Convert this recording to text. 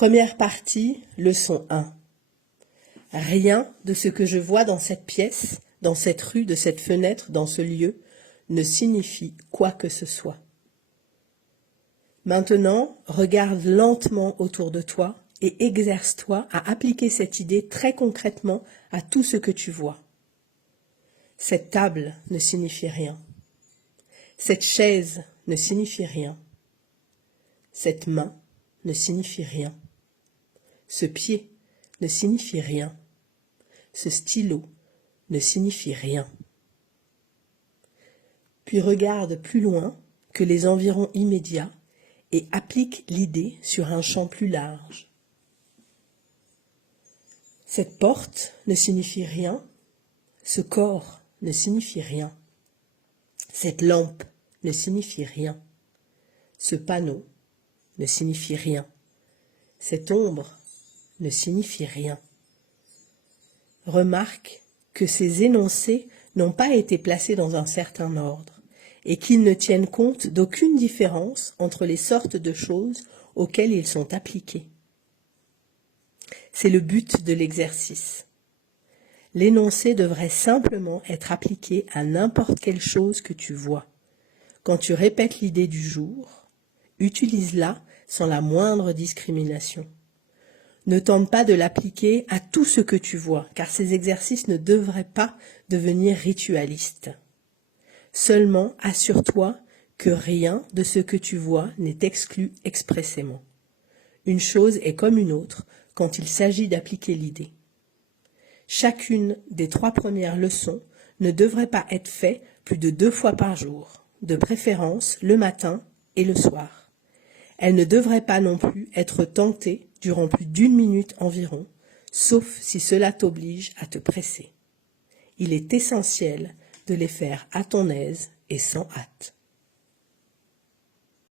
Première partie, leçon 1. Rien de ce que je vois dans cette pièce, dans cette rue, de cette fenêtre, dans ce lieu, ne signifie quoi que ce soit. Maintenant, regarde lentement autour de toi et exerce-toi à appliquer cette idée très concrètement à tout ce que tu vois. Cette table ne signifie rien. Cette chaise ne signifie rien. Cette main ne signifie rien. Ce pied ne signifie rien. Ce stylo ne signifie rien. Puis regarde plus loin que les environs immédiats et applique l'idée sur un champ plus large. Cette porte ne signifie rien. Ce corps ne signifie rien. Cette lampe ne signifie rien. Ce panneau ne signifie rien. Cette ombre ne signifie rien. Remarque que ces énoncés n'ont pas été placés dans un certain ordre et qu'ils ne tiennent compte d'aucune différence entre les sortes de choses auxquelles ils sont appliqués. C'est le but de l'exercice. L'énoncé devrait simplement être appliqué à n'importe quelle chose que tu vois. Quand tu répètes l'idée du jour, utilise-la sans la moindre discrimination. Ne tente pas de l'appliquer à tout ce que tu vois, car ces exercices ne devraient pas devenir ritualistes. Seulement, assure-toi que rien de ce que tu vois n'est exclu expressément. Une chose est comme une autre quand il s'agit d'appliquer l'idée. Chacune des 3 premières leçons ne devrait pas être faite plus de 2 fois par jour, de préférence le matin et le soir. Elle ne devrait pas non plus être tentée durant plus d'1 minute environ, sauf si cela t'oblige à te presser. Il est essentiel de les faire à ton aise et sans hâte.